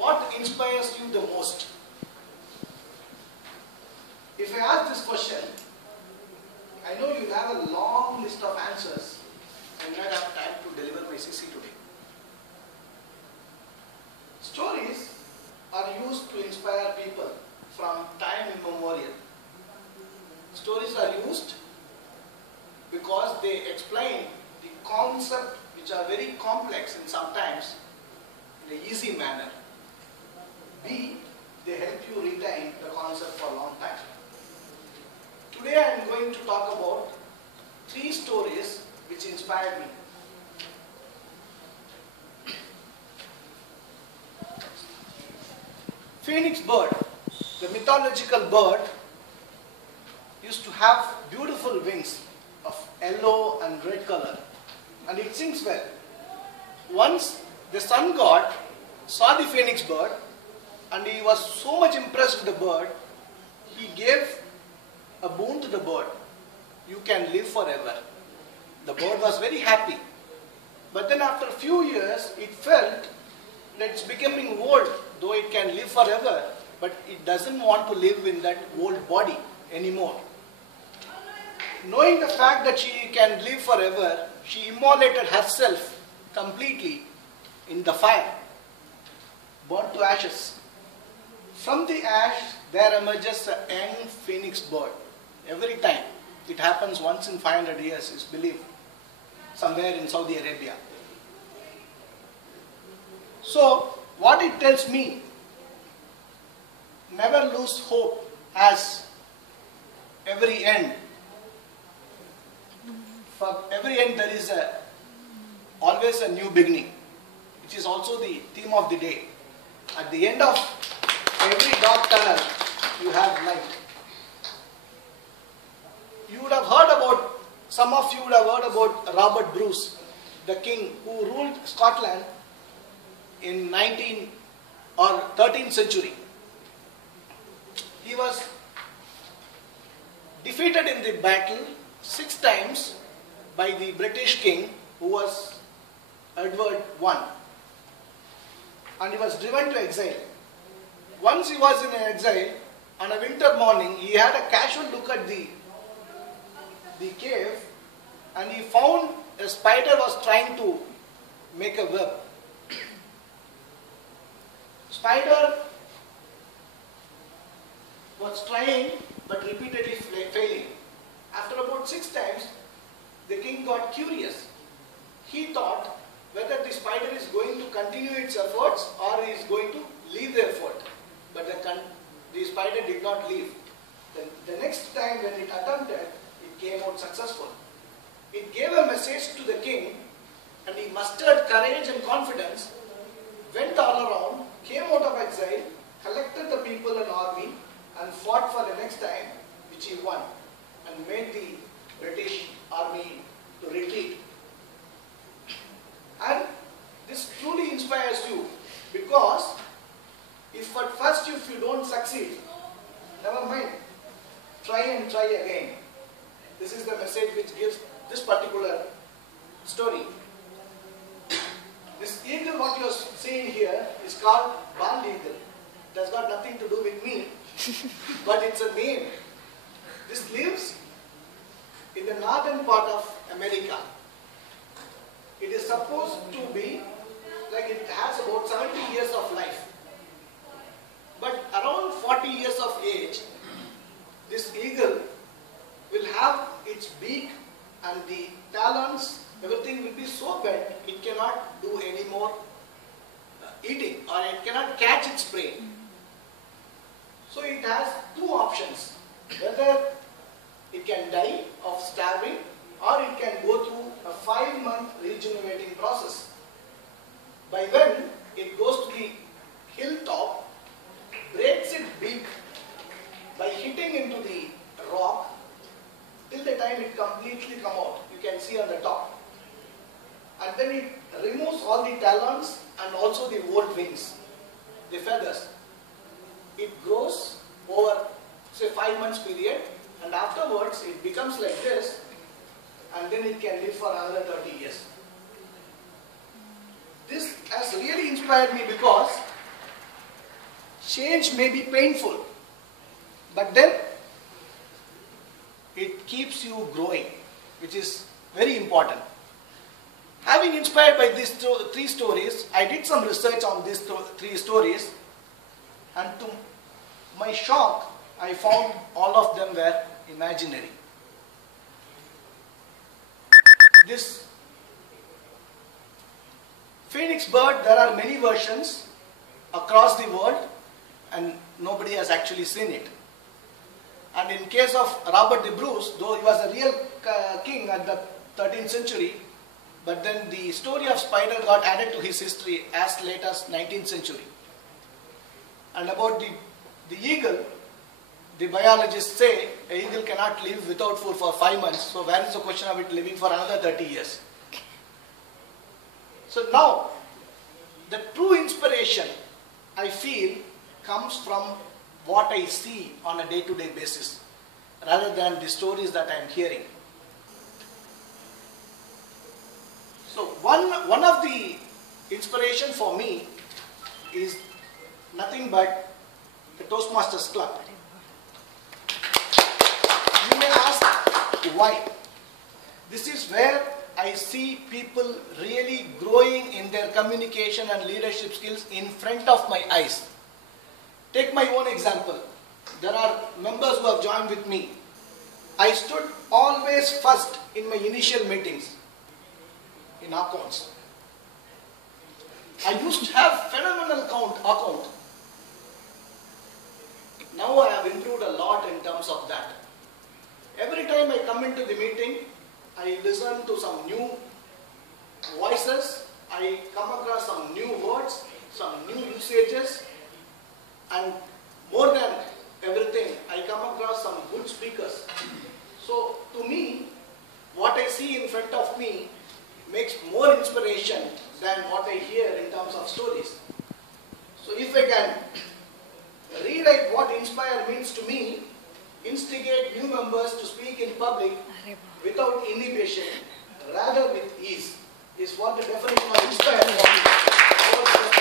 What inspires you the most? If I ask this question, I know you'll have a long list of answers. I may not have time to deliver my CC today. Stories are used to inspire people from time immemorial. Stories are used because they explain the concept which are very complex and sometimes in an easy manner. B, they help you retain the concept for a long time. Today I am going to talk about 3 stories which inspired me. Phoenix bird, the mythological bird, used to have beautiful wings of yellow and red color, and it sings well. Once the sun god saw the phoenix bird and he was so much impressed with the bird, he gave a boon to the bird. You can live forever. The bird was very happy. But then after a few years, it felt that it's becoming old, though it can live forever, but it doesn't want to live in that old body anymore. Knowing the fact that she can live forever, she immolated herself completely in the fire, burnt to ashes. From the ash, there emerges a young phoenix bird. Every time. It happens once in 500 years, is believed, somewhere in Saudi Arabia. So, what it tells me, never lose hope, as every end. For every end there is always a new beginning, which is also the theme of the day. At the end of every dark tunnel, you have light. You would have heard about, some of you would have heard about Robert Bruce, the king who ruled Scotland in 19th or 13th century. He was defeated in the battle 6 times by the British king, who was Edward I, and he was driven to exile. Once he was in exile, on a winter morning, he had a casual look at the cave, and he found a spider was trying to make a web. Spider was trying but repeatedly failing. After about 6 times, the king got curious. He thought whether the spider is going to continue its efforts or is going to leave the effort. But the spider did not leave. The next time when it attempted, it came out successful. It gave a message to the king, and he mustered courage and confidence, went all around, came out of exile, collected the people and army, and fought for the next time, which he won, and made the British army to retreat. And this truly inspires you, because if at first if you don't succeed, never mind, try and try again. This is the message which gives this particular story. This eagle, what you are seeing here, is called bald eagle. It has got nothing to do with me, but it's a name. This lives in the northern part of America. It is supposed to be like it has about 70 years of life. But around 40 years of age, this eagle will have its beak and the talons, everything will be so bent, it cannot do any more eating, or it cannot catch its prey. So it has 2 options, whether it can die of starving or it can go through a 5-month regenerating process. By when it goes to the hilltop, breaks its beak by hitting into the rock, till the time it completely come out, you can see on the top. And then it removes all the talons and also the old wings, the feathers. It grows over, say, 5 months period, and afterwards it becomes like this, and then it can live for another 30 years. This has really inspired me because change may be painful, but then it keeps you growing, which is very important. Having inspired by these three stories, I did some research on these three stories, and to my shock, I found all of them were imaginary. This phoenix bird, there are many versions across the world, and nobody has actually seen it. And in case of Robert the Bruce, though he was a real king at the 13th century, but then the story of spider got added to his history as late as 19th century. And about the eagle, the biologists say an eagle cannot live without food for 5 months, so where is the question of it living for another 30 years? So now, the true inspiration, I feel, comes from what I see on a day-to-day basis, rather than the stories that I am hearing. So one of the inspiration for me is nothing but the Toastmasters Club. You may ask why. This is where I see people really growing in their communication and leadership skills in front of my eyes. Take my own example. There are members who have joined with me. I stood always first in my initial meetings in accounts. I used to have phenomenal account. Now I have improved a lot in terms of that. Every time I come into the meeting, I listen to some new voices, I come across some new words, some new usages, and more than everything, I come across some good speakers. So to me, what I see in front of me makes more inspiration than what I hear in terms of stories. So if I can rewrite what inspire means to me, instigate new members to speak in public without inhibition, rather with ease, is what the definition of inspire for me.